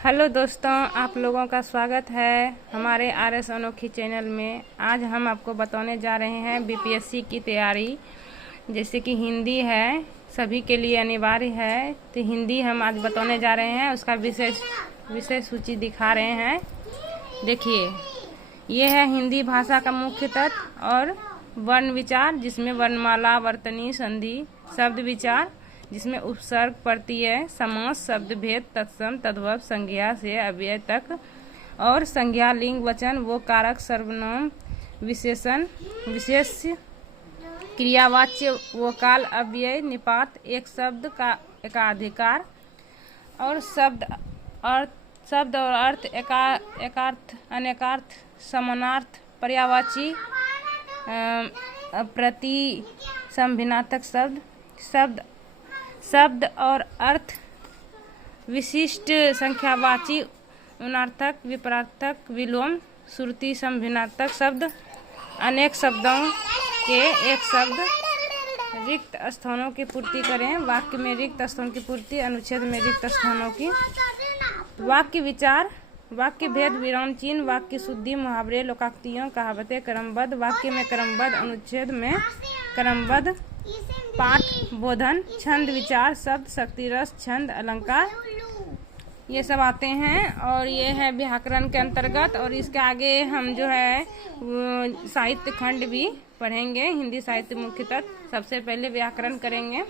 Hello दोस्तों, आप लोगों का स्वागत है हमारे RS अनोखी चैनल में। आज हम आपको बताने जा रहे हैं बीपीएससी की तैयारी। जैसे कि हिंदी है, सभी के लिए अनिवार्य है, तो हिंदी हम आज बताने जा रहे हैं। उसका विषय सूची दिखा रहे हैं। देखिए, ये है हिंदी भाषा का मुख्य तत्व और वर्ण विचार, जिसमें वर्णमाला, वर्तनी, संधि, शब्द विचार, जिसमें उपसर्ग, प्रत्यय, समास, शब्द भेद, तत्सम, तद्भव, संज्ञा से अव्यय तक, और संज्ञा, लिंग, वचन, वो कारक, सर्वनाम, विशेषण, विशेष, क्रियावाच्य, वो काल, अव्यय, निपात, एक शब्द का एकाधिकार, और शब्द और अर्थ, एकार्थ, अनेकार्थ, समानार्थ, पर्यायवाची, प्रति संभिन्नार्थक शब्द और अर्थ, विशिष्ट, संख्यावाची, उनार्थक, विपरार्थक, विलोम, श्रुति संभिन्नार्थक शब्द, अनेक शब्दों के एक शब्द, रिक्त स्थानों की पूर्ति करें, वाक्य में रिक्त स्थानों की पूर्ति, अनुच्छेद में रिक्त स्थानों की, वाक्य विचार, वाक्य भेद, विराम चिन्ह, वाक्य शुद्धि, मुहावरे, लोकोक्तियां, कहावतें, क्रमबद्ध, वाक्य में क्रमबद्ध, अनुच्छेद में क्रमबद्ध, पाठ, बोधन, छंद, विचार, शब्द, शक्ति, रस, छंद, अलंकार, ये सब आते हैं। और ये है व्याकरण के अंतर्गत। और इसके आगे हम जो है साहित्य खंड भी पढ़ेंगे। हिंदी साहित्य मुख्य तत्व सबसे पहले व्याकरण करेंगे,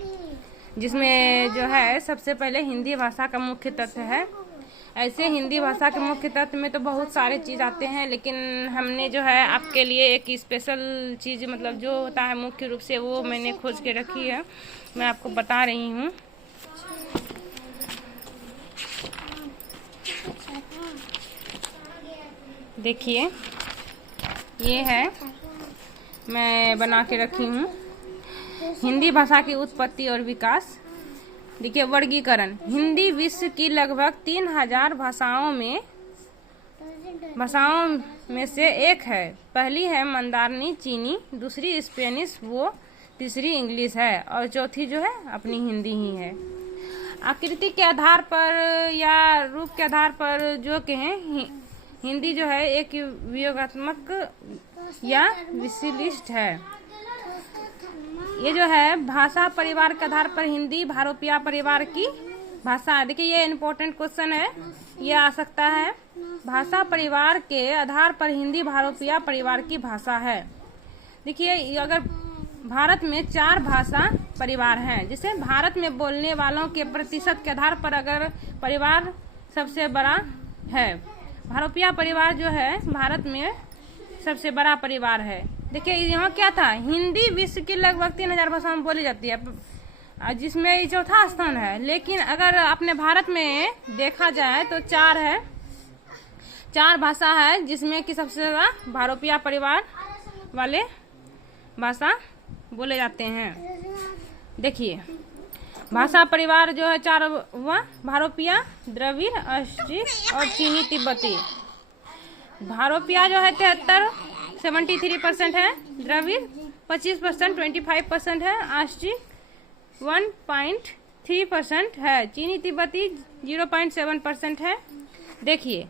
जिसमें जो है सबसे पहले हिंदी भाषा का मुख्य तत्व है। ऐसे हिंदी भाषा के मुख्य तत्व में तो बहुत सारे चीज़ आते हैं, लेकिन हमने जो है आपके लिए एक स्पेशल चीज़, मतलब जो होता है मुख्य रूप से, वो मैंने खोज के रखी है, मैं आपको बता रही हूँ। देखिए, ये है, मैं बना के रखी हूँ हिंदी भाषा की उत्पत्ति और विकास। देखिए, वर्गीकरण। हिंदी विश्व की लगभग 3000 भाषाओं में से एक है। पहली है मंदारनी चीनी, दूसरी स्पेनिश, वो तीसरी इंग्लिश है, और चौथी जो है अपनी हिंदी ही है। आकृति के आधार पर या रूप के आधार पर जो कहें, हिंदी जो है एक वियोगात्मक या विशिष्ट है। ये जो है भाषा परिवार के आधार पर हिंदी भारोपिया परिवार की भाषा है। देखिए, ये इम्पोर्टेंट क्वेश्चन है, ये आ सकता है। भाषा परिवार के आधार पर हिंदी भारोपिया परिवार की भाषा है। देखिए, अगर भारत में 4 भाषा परिवार हैं, जिसे भारत में बोलने वालों के प्रतिशत के आधार पर अगर परिवार सबसे बड़ा है, भारोपिया परिवार जो है भारत में सबसे बड़ा परिवार है। देखिए, यहाँ क्या था, हिंदी विश्व की लगभग 3000 भाषाओं में बोली जाती है, जिसमें चौथा स्थान है। लेकिन अगर अपने भारत में देखा जाए तो 4 है, 4 भाषा है, जिसमें कि सबसे ज्यादा भारोपिया परिवार वाले भाषा बोले जाते हैं। देखिए, भाषा परिवार जो है 4 हुआ, भारोपिया, द्रविड़, अस्ट्रिक और चीनी तिब्बती। भारोपिया जो है 73% है, द्रविड़ 25%, 25% है, अस्ट्रिक 1.3% है, चीनी तिब्बती 0.7% है। देखिए,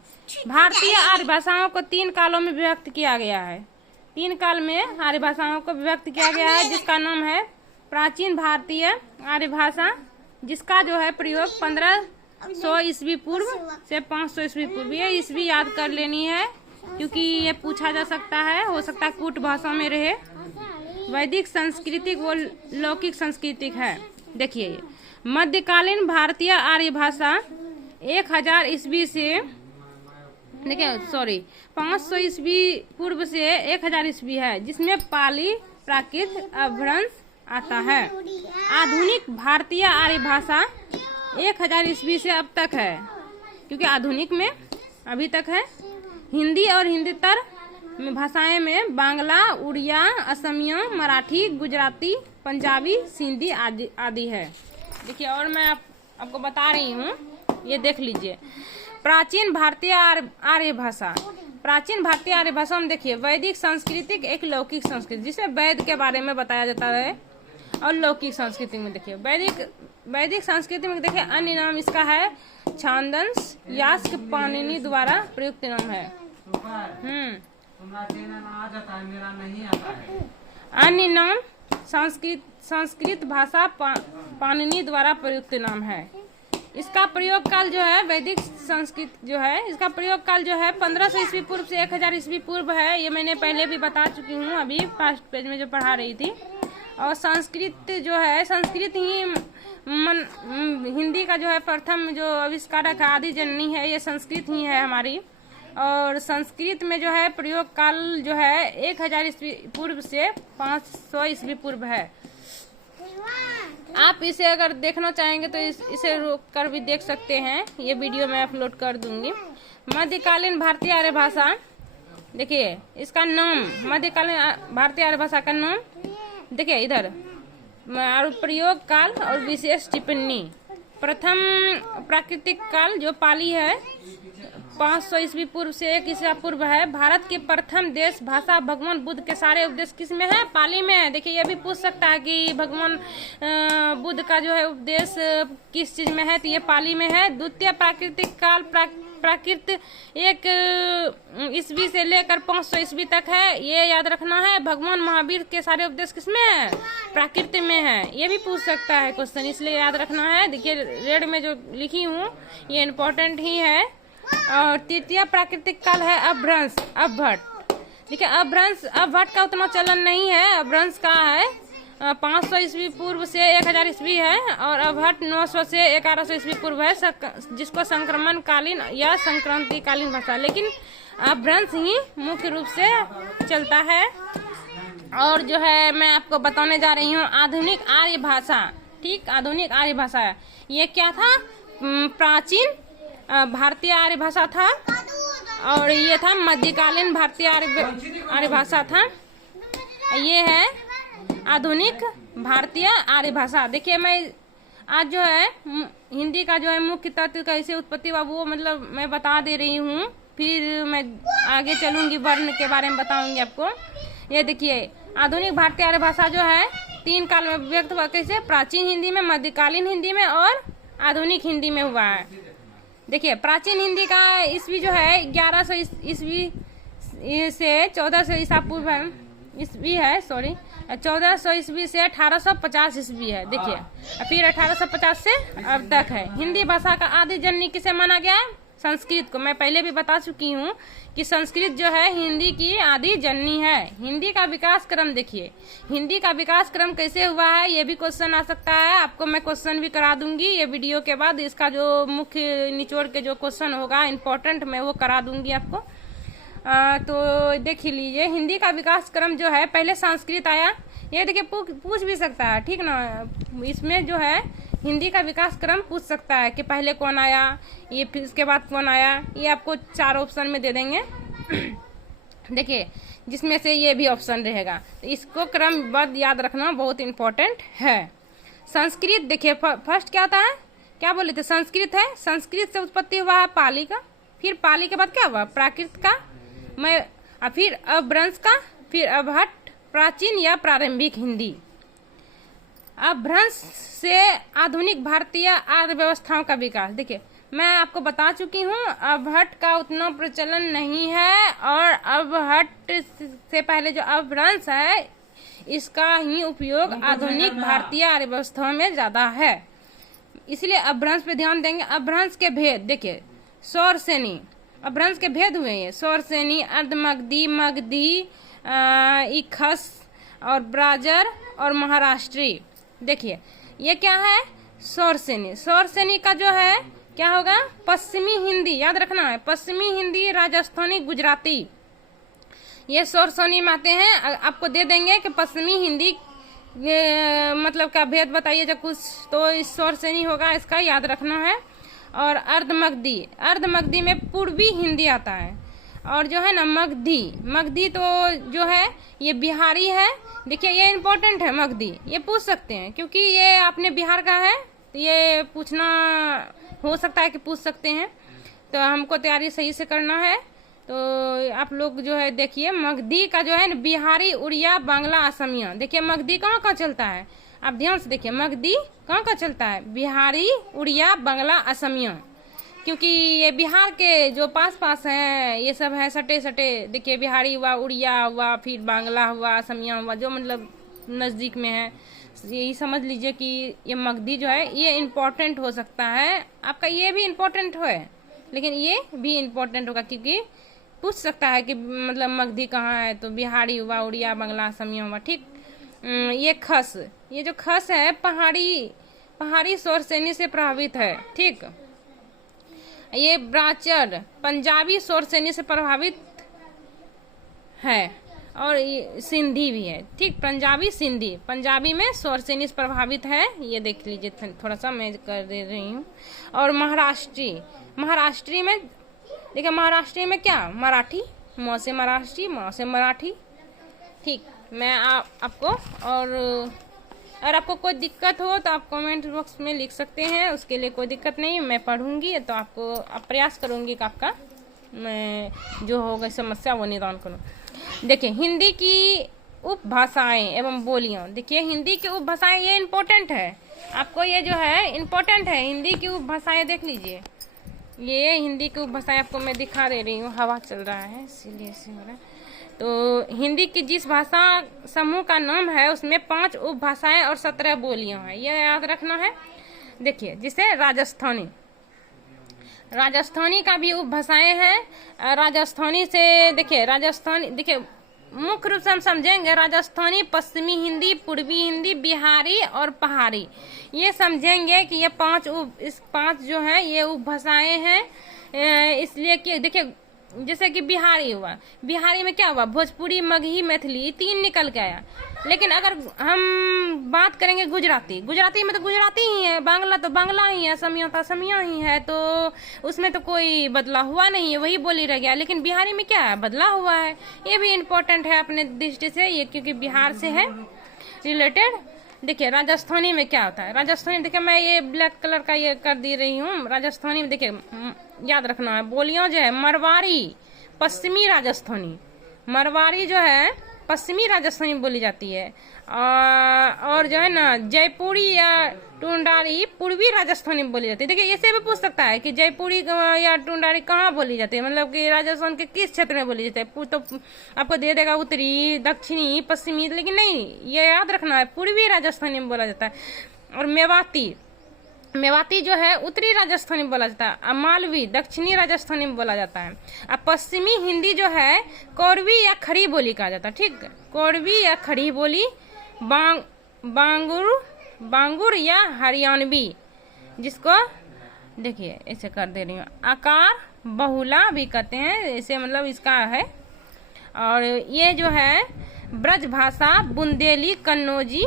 भारतीय आर्य भाषाओं को 3 कालों में विभक्त किया गया है। 3 काल में आर्य भाषाओं को विभक्त किया गया है, जिसका नाम है प्राचीन भारतीय आर्य भाषा, जिसका जो है प्रयोग 1500 ईस्वी पूर्व से 500 ईस्वी पूर्व। ये ईस्वी याद कर लेनी है, क्योंकि ये पूछा जा सकता है, हो सकता है कूट भाषा में रहे। वैदिक सांस्कृतिक वो लौकिक सांस्कृतिक है। देखिए, ये मध्यकालीन भारतीय आर्य भाषा 1000 ईस्वी से, देखिए 500 ईस्वी पूर्व से 1000 ईस्वी है, जिसमें पाली, प्राकृत, अपभ्रंश आता है। आधुनिक भारतीय आर्य भाषा 1000 ईस्वी से अब तक है, क्योंकि आधुनिक में अभी तक है। हिंदी और हिंदीतर भाषाएं में बांग्ला, उड़िया, असमिया, मराठी, गुजराती, पंजाबी, सिंधी आदि है। देखिए, और मैं आपको बता रही हूँ, ये देख लीजिए। प्राचीन भारतीय आर्य भाषा, प्राचीन भारतीय आर्य भाषा में देखिए, वैदिक सांस्कृतिक, एक लौकिक संस्कृति, जिसमें वैद के बारे में बताया जाता है, और लौकिक संस्कृति में देखिए वैदिक संस्कृति में देखिए अन्य नाम इसका है छांदस यास्क पाणिनि द्वारा प्रयुक्त नाम है। अन्य नाम संस्कृत भाषा पाणिनि द्वारा प्रयुक्त नाम है। इसका प्रयोग काल जो है वैदिक संस्कृत जो है, इसका प्रयोग काल जो है 1500 ईस्वी पूर्व से 1000 ईस्वी पूर्व है। ये मैंने पहले भी बता चुकी हूँ, अभी फर्स्ट पेज में जो पढ़ा रही थी। और संस्कृत जो है, संस्कृत ही हिंदी का जो है प्रथम जो आविष्कारक आदि जननी है, ये संस्कृत ही है हमारी। और संस्कृत में जो है प्रयोग काल जो है 1000 ईस्वी पूर्व से 500 ईस्वी पूर्व है। आप इसे अगर देखना चाहेंगे तो इसे रोक कर भी देख सकते हैं, ये वीडियो मैं अपलोड कर दूंगी। मध्यकालीन भारतीय आर्य भाषा, देखिए इसका नाम, मध्यकालीन भारतीय आर्य भाषा का नाम देखिए इधर, और प्रयोग काल और विशेष टिप्पणी। प्रथम प्राकृतिक काल जो पाली है 500 ईस्वी पूर्व से 1 ईसा पूर्व है। भारत के प्रथम देश भाषा भगवान बुद्ध के सारे उपदेश किस में है? पाली में है। देखिए ये भी पूछ सकता है कि भगवान बुद्ध का जो है उपदेश किस चीज में है, तो ये पाली में है। द्वितीय प्राकृतिक काल प्राकृत 1 ईस्वी से लेकर 500 ईस्वी तक है, ये याद रखना है। भगवान महावीर के सारे उपदेश किस में है? प्राकृत में है। ये भी पूछ सकता है क्वेश्चन, इसलिए याद रखना है। देखिए रेड में जो लिखी हूँ ये इम्पोर्टेंट ही है। और तृतीय प्राकृतिक काल है अपभ्रंश, अपभट्ट। देखिए अपभट्ट का उतना चलन नहीं है, अपभ्रंश का है 500 ईस्वी पूर्व से 1000 ईस्वी है। और अपभट्ट 900 से 1100 ईस्वी पूर्व है, जिसको संक्रमण कालीन या संक्रांति कालीन भाषा, लेकिन अपभ्रंश ही मुख्य रूप से चलता है। और जो है मैं आपको बताने जा रही हूँ आधुनिक आर्य भाषा। ठीक, आधुनिक आर्य भाषा ये क्या था? प्राचीन भारतीय आर्य भाषा था, और ये था मध्यकालीन भारतीय आर्य भाषा था। ये है आधुनिक भारतीय आर्य भाषा। देखिए मैं आज जो है हिंदी का जो है मुख्य तत्व कैसे उत्पत्ति हुआ वो मतलब मैं बता दे रही हूँ, फिर मैं आगे चलूंगी वर्ण के बारे में बताऊंगी आपको। ये देखिए आधुनिक भारतीय आर्य भाषा जो है 3 काल में व्यक्त हुआ। कैसे? प्राचीन हिंदी में, मध्यकालीन हिंदी में और आधुनिक हिंदी में हुआ है। देखिए प्राचीन हिंदी का ईस्वी जो है 1100 ईस्वी से 1400 ईसा पूर्व ईस्वी है, सॉरी 1400 ईस्वी से 1850 ईस्वी है। देखिए फिर 1850 से अब तक है। हिंदी भाषा का आदि जननी किसे माना गया है? संस्कृत को। मैं पहले भी बता चुकी हूँ कि संस्कृत जो है हिंदी की आदि जननी है। हिंदी का विकास क्रम देखिए, हिंदी का विकास क्रम कैसे हुआ है ये भी क्वेश्चन आ सकता है। आपको मैं क्वेश्चन भी करा दूंगी ये वीडियो के बाद। इसका जो मुख्य निचोड़ के जो क्वेश्चन होगा इम्पोर्टेंट, मैं वो करा दूंगी आपको। तो देख लीजिए हिंदी का विकास क्रम जो है, पहले संस्कृत आया। ये देखिए पूछ भी सकता है, ठीक ना, इसमें जो है हिंदी का विकास क्रम पूछ सकता है कि पहले कौन आया, ये फिर इसके बाद कौन आया। ये आपको 4 ऑप्शन में दे देंगे देखिए, जिसमें से ये भी ऑप्शन रहेगा। तो इसको क्रमबद्ध याद रखना बहुत इम्पोर्टेंट है। संस्कृत देखिए फर्स्ट क्या होता है, क्या बोले थे? संस्कृत है। संस्कृत से उत्पत्ति हुआ है पाली का, फिर पाली के बाद क्या हुआ? प्राकृत का, फिर अपभ्रंश का, फिर अपभट्ट, प्राचीन या प्रारंभिक हिंदी। अपभ्रंश से आधुनिक भारतीय आर्य व्यवस्थाओं का विकास। देखिए मैं आपको बता चुकी हूँ अपभट्ट का उतना प्रचलन नहीं है, और अपभट्ट से पहले जो अपभ्रंश है इसका ही उपयोग आधुनिक भारतीय आर्य व्यवस्थाओं में ज्यादा है, इसलिए अपभ्रंश पे ध्यान देंगे। अपभ्रंश के भेद देखिए, सौर सेनी, अपभ्रंश के भेद हुए हैं। सौर सेनी, अर्धमगधी, मगधी, इखस और ब्राजर और महाराष्ट्री। देखिए ये क्या है? सौर सेनी। सौर सेनी का जो है क्या होगा? पश्चिमी हिंदी, याद रखना है, पश्चिमी हिंदी, राजस्थानी, गुजराती, ये सौर सेनी में आते हैं। आपको दे देंगे कि पश्चिमी हिंदी मतलब का भेद बताइए जब कुछ, तो इस सौर सेनी होगा, इसका याद रखना है। और अर्धमगधी, अर्धमगधी में पूर्वी हिंदी आता है। और जो है ना मगधी, मगधी तो जो है ये बिहारी है। देखिए ये इम्पोर्टेंट है मगधी, ये पूछ सकते हैं क्योंकि ये आपने बिहार का है, तो ये पूछना हो सकता है कि पूछ सकते हैं, तो हमको तैयारी सही से करना है। तो आप लोग जो है देखिए मगधी का जो है ना बिहारी, उड़िया, बांग्ला, असमिया। देखिए मगधी कहाँ कहाँ चलता है, आप ध्यान से देखिए मगधी कहाँ कहाँ चलता है? बिहारी, उड़िया, बांग्ला, असमिया। क्योंकि ये बिहार के जो पास पास हैं ये सब है सटे सटे। देखिए बिहारी हुआ, उड़िया हुआ, फिर बांग्ला हुआ, असमिया हुआ, जो मतलब नज़दीक में है। यही समझ लीजिए कि ये मगधी जो है ये इम्पोर्टेंट हो सकता है आपका, ये भी इम्पोर्टेंट है लेकिन ये भी इम्पोर्टेंट होगा क्योंकि पूछ सकता है कि मतलब मगधी कहाँ है, तो बिहारी हुआ, उड़िया, बांग्ला, असमिया हुआ। ठीक। ये खस, ये जो खस है पहाड़ी शोर श्रेणी से प्रभावित है। ठीक। ये ब्राचर पंजाबी शोर श्रेणी से प्रभावित है और ये सिंधी भी है। ठीक। पंजाबी सिंधी, पंजाबी में शोर श्रेणी से प्रभावित है, ये देख लीजिए थोड़ा सा मैं कर दे रही हूँ। और महाराष्ट्री में देखिए, महाराष्ट्री में क्या, मराठी, म से महाराष्ट्री, म से मराठी। ठीक। मैं आपको और अगर आपको कोई दिक्कत हो तो आप कमेंट बॉक्स में लिख सकते हैं, उसके लिए कोई दिक्कत नहीं, मैं पढ़ूंगी तो आपको प्रयास करूंगी कि आपका मैं जो होगा समस्या वो निदान करूँ। देखिए हिंदी की उपभाषाएं एवं बोलियां, देखिए हिंदी की उपभाषाएं ये इम्पोर्टेंट है आपको, ये जो है इम्पोर्टेंट है। हिंदी की उपभाषाएं देख लीजिए, ये हिंदी की उपभाषाएं आपको मैं दिखा दे रही हूँ, हवा चल रहा है इसीलिए ऐसे हो रहा है। तो हिंदी की जिस भाषा समूह का नाम है उसमें 5 उपभाषाएं और 17 बोलियां हैं, ये याद रखना है। देखिए जिसे राजस्थानी का भी उपभाषाएं हैं। राजस्थानी से देखिए मुख्य रूप से हम समझेंगे राजस्थानी, पश्चिमी हिंदी, पूर्वी हिंदी, बिहारी और पहाड़ी, ये समझेंगे कि ये 5 जो है ये उपभाषाएं हैं। इसलिए कि देखिए जैसे कि बिहारी हुआ, बिहारी में क्या हुआ, भोजपुरी, मगही, मैथिली 3 निकल के आया। लेकिन अगर हम बात करेंगे गुजराती में तो गुजराती ही है, बांग्ला तो बांग्ला ही है, असमिया तो असमिया ही है, तो उसमें तो कोई बदला हुआ नहीं है, वही बोली रह गया। लेकिन बिहारी में क्या है, बदला हुआ है, ये भी इम्पोर्टेंट है अपने दृष्टि से, ये क्योंकि बिहार से है रिलेटेड। देखिए राजस्थानी में क्या होता है, राजस्थानी देखिए मैं ये ब्लैक कलर का ये कर दे रही हूँ। राजस्थानी में देखिए याद रखना है, बोलियां जो है मरवाड़ी, पश्चिमी राजस्थानी, मरवाड़ी जो है पश्चिमी राजस्थानी बोली जाती है, और जो है ना जयपुरी या टुंडारी पूर्वी राजस्थानी बोली जाती है। देखिए ऐसे भी पूछ सकता है कि जयपुरी या टुंडारी कहाँ बोली जाती है, मतलब कि राजस्थान के किस क्षेत्र में बोली जाती है, तो आपको दे देगा उत्तरी, दक्षिणी, पश्चिमी, लेकिन नहीं, ये याद रखना है पूर्वी राजस्थानी में बोला जाता है। और मेवाती जो है उत्तरी राजस्थानी में बोला जाता है, और मालवी दक्षिणी राजस्थानी में बोला जाता है। अब पश्चिमी हिंदी जो है कोरवी या खड़ी बोली कहा जाता है। ठीक। कोरवी या खड़ी बोली, बांगुर या हरियाणवी, जिसको देखिए ऐसे कर दे रही हूँ, आकार बहुला भी कहते हैं, ऐसे मतलब इसका है। और ये जो है ब्रज भाषा बुंदेली कन्नौजी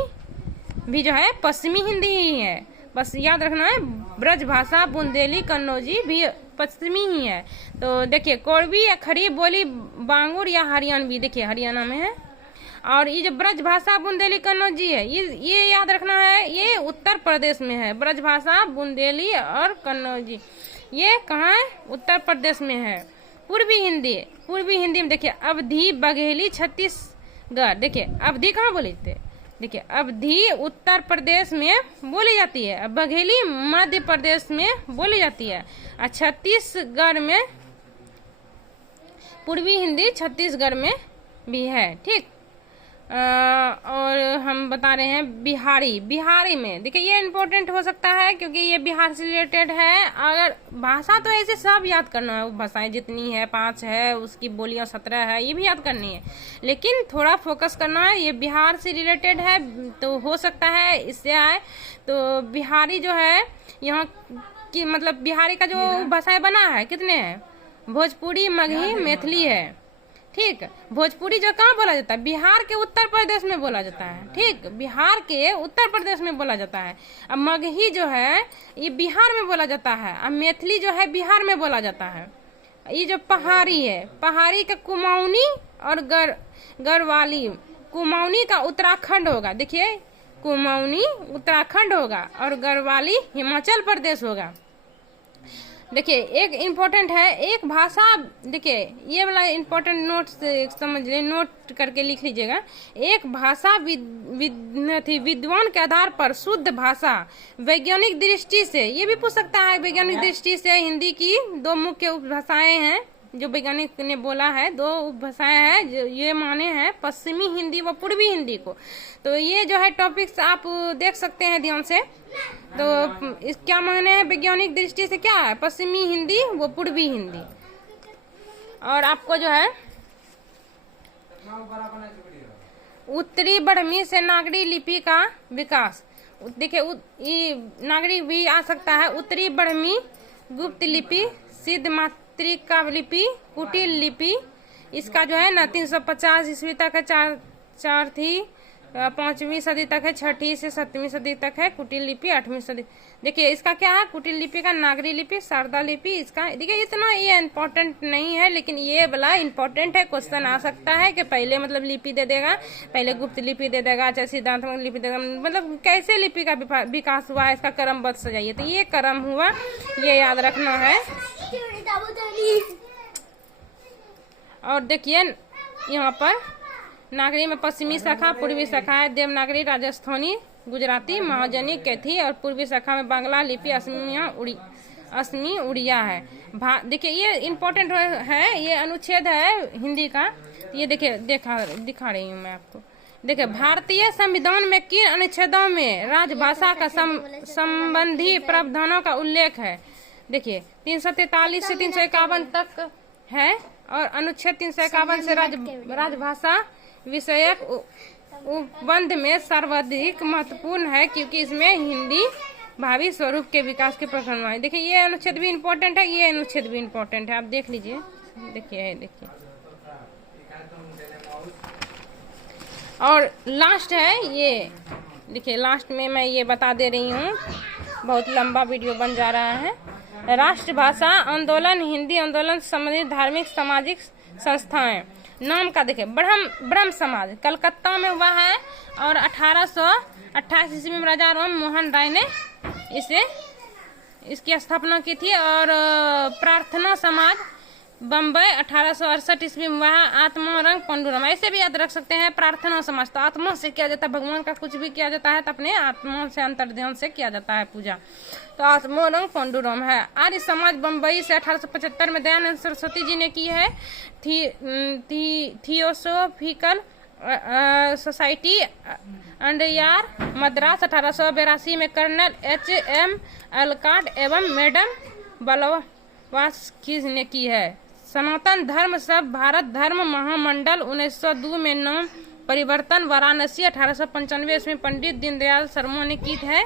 भी जो है पश्चिमी हिंदी ही है, बस याद रखना है, ब्रज भाषा बुंदेली कन्नौजी भी पश्चिमी ही है। तो देखिए कोरवी या खड़ी बोली बांगुर या हरियाणवी, देखिए हरियाणा में है। और ये जो ब्रज भाषा बुंदेली कन्नौजी है ये याद रखना है, ये उत्तर प्रदेश में है। ब्रज भाषा बुंदेली और कन्नौजी ये कहाँ है, उत्तर प्रदेश में है। पूर्वी हिंदी में देखिए अवधी, बघेली, छत्तीसगढ़, देखिए अवधी कहाँ बोली थे, देखिए अवधी उत्तर प्रदेश में बोली जाती है, बघेली मध्य प्रदेश में बोली जाती है, और छत्तीसगढ़ में पूर्वी हिंदी छत्तीसगढ़ में भी है। ठीक। और हम बता रहे हैं बिहारी में देखिए ये इम्पोर्टेंट हो सकता है क्योंकि ये बिहार से रिलेटेड है। अगर भाषा तो ऐसे सब याद करना है, भाषाएं जितनी है 5 है, उसकी बोलियां 17 है, ये भी याद करनी है, लेकिन थोड़ा फोकस करना है, ये बिहार से रिलेटेड है तो हो सकता है इससे आए। तो बिहारी जो है यहाँ की मतलब बिहारी का जो भाषाएं बना है कितने हैं, भोजपुरी, मगही, मैथिली है। ठीक। भोजपुरी जो कहाँ बोला जाता है, बिहार के उत्तर प्रदेश में बोला जाता है। ठीक। बिहार के उत्तर प्रदेश में बोला जाता है। अब मगही जो है ये बिहार में बोला जाता है, अब मैथिली जो है बिहार में बोला जाता है। ये जो पहाड़ी है, पहाड़ी का कुमाऊनी और गढ़वाली, कुमाऊनी का उत्तराखंड होगा, देखिए कुमाऊनी उत्तराखंड होगा और गढ़वाली हिमाचल प्रदेश होगा। देखिए एक इम्पोर्टेंट है, एक भाषा, देखिए ये वाला इम्पोर्टेंट नोट समझ ले, नोट करके लिख लीजिएगा। एक भाषा विद्वान के आधार पर शुद्ध भाषा, वैज्ञानिक दृष्टि से, ये भी पूछ सकता है वैज्ञानिक दृष्टि से हिंदी की दो मुख्य उपभाषाएं हैं, जो वैज्ञानिक ने बोला है दो उपभाषाएं हैं, जो ये माने हैं पश्चिमी हिंदी व पूर्वी हिंदी को। तो ये जो है टॉपिक्स आप देख सकते हैं ध्यान से। तो इस क्या माने हैं वैज्ञानिक दृष्टि से, क्या है पश्चिमी हिंदी व पूर्वी हिंदी। और आपको जो है उत्तरी ब्राह्मी से नागरी लिपि का विकास, देखिए नागरी भी आ सकता है, उत्तरी ब्राह्मी, गुप्त लिपि, सिद्ध मातृका लिपि, कुटिल लिपि, इसका जो है ना 350 ईस्वी तक है, चार थी, 5वीं सदी तक है, 6वीं से 7वीं सदी तक है, कुटिल लिपि 8वीं सदी। देखिए इसका क्या है, कुटिल लिपि का नागरी लिपि, शारदा लिपि, इसका देखिए इतना ये इम्पोर्टेंट नहीं है, लेकिन ये वाला इम्पोर्टेंट है, क्वेश्चन आ सकता है कि पहले मतलब लिपि दे देगा, पहले गुप्त लिपि दे देगा, चाहे सिद्धांतमक लिपि देगा, मतलब कैसे लिपि का विकास हुआ है, इसका क्रमबद्ध सजाइए। तो ये क्रम हुआ, ये याद रखना है। और देखिए यहाँ पर नागरी में पश्चिमी शाखा, पूर्वी शाखा है देवनागरी, राजस्थानी, गुजराती, महाजनी, कैथी, और पूर्वी शाखा में बांग्ला लिपि, असमी, उड़िया है। देखिए ये इम्पोर्टेंट है, ये अनुच्छेद है हिंदी का। ये देखिए दिखा रही हूँ मैं आपको। देखिए भारतीय संविधान में किन अनुच्छेदों में राजभाषा का संबंधी प्रावधानों का उल्लेख है। देखिए 343 से 351 तक है, और अनुच्छेद 351 से राजभाषा विषयक उपबंध में सर्वाधिक महत्वपूर्ण है, क्योंकि इसमें हिंदी भावी स्वरूप के विकास के प्रकरण है। देखिए ये अनुच्छेद भी इम्पोर्टेंट है, ये अनुच्छेद भी इम्पोर्टेंट है, आप देख लीजिए। देखिए और लास्ट है ये, देखिए लास्ट में मैं ये बता दे रही हूँ, बहुत लंबा वीडियो बन जा रहा है। राष्ट्रभाषा आंदोलन, हिंदी आंदोलन संबंधित धार्मिक सामाजिक संस्थाएं, नाम का देखिए ब्रह्म समाज कलकत्ता में हुआ है, और 1828 ईस्वी में राजा राम मोहन राय ने इसकी स्थापना की थी। और प्रार्थना समाज बम्बई 1868 ईस्वी में हुआ है। आत्मारंग पांडुरंग, ऐसे भी याद रख सकते हैं। प्रार्थना समाज तो आत्मा से किया जाता है, भगवान का कुछ भी किया जाता है तो अपने आत्मा से अंतर ध्यान से किया जाता है पूजा, तो आत्मारंग पांडुरंग है। आर्य समाज बम्बई से 1875 में दयानंद सरस्वती जी ने की है। थियोसोफिकल सोसाइटी अंडयार मद्रास 1882 में कर्नल H.M. अलकाट एवं मैडम बलवास्की ने की है। सनातन धर्म सब भारत धर्म महामंडल 1902 में नाम परिवर्तन वाराणसी 1895 इसमें पंडित दीनदयाल शर्मा ने की है।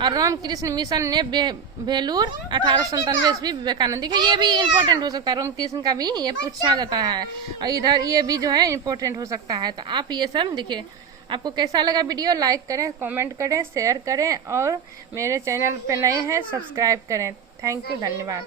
और रामकृष्ण मिशन ने भेलूर 1897 ईस्वी विवेकानंद। देखिए ये भी इम्पोर्टेंट हो सकता है, रामकृष्ण का भी ये पूछा जाता है, और इधर ये भी जो है इम्पोर्टेंट हो सकता है। तो आप ये सब देखिए, आपको कैसा लगा वीडियो, लाइक करें, कमेंट करें, शेयर करें, और मेरे चैनल पे नए हैं सब्सक्राइब करें। थैंक यू, धन्यवाद।